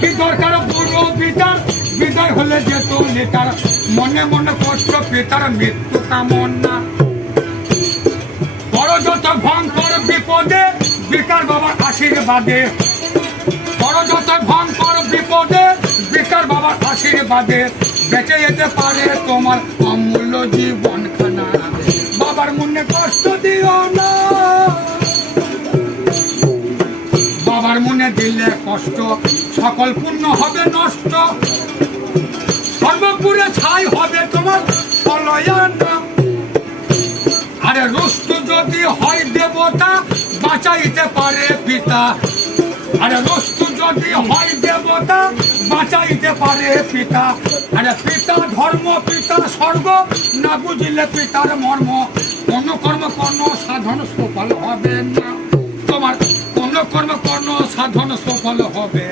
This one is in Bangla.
কি দরকার বুড়ো পিতার, বিদায় হলে যেত লেটার, মনে মনে কষ্ট পিতার মৃত্যু কামনা। বড় যত ভয়ঙ্কর বিপদে বিকার বাবার আশীর্বাদে, বড় যত ভয়ঙ্কর বিপদে বিকার বাবার আশীর্বাদে বেঁচে যেতে পারে তোমার অমূল্য জীবন খানা। বাবার মনে কষ্ট দিও না, বাবার মনে দিলে কষ্ট সকল পুণ্য হবে নষ্ট, সর্বপুরে ছাই হবে তোমার পলায়না। আরে রুষ্ট যদি হয় দেবতা বাঁচাইতে পারে পিতা, আরে রুষ্ট যদি হয় দেবতা বাঁচাইতে পারে পিতা। আরে পিতা ধর্ম পিতা স্বর্গ, না বুঝলে পিতার মর্ম কোন কর্ম কোন সাধন সফল হবে না, তোমার কোন কর্ম কোন সাধন সফল হবে।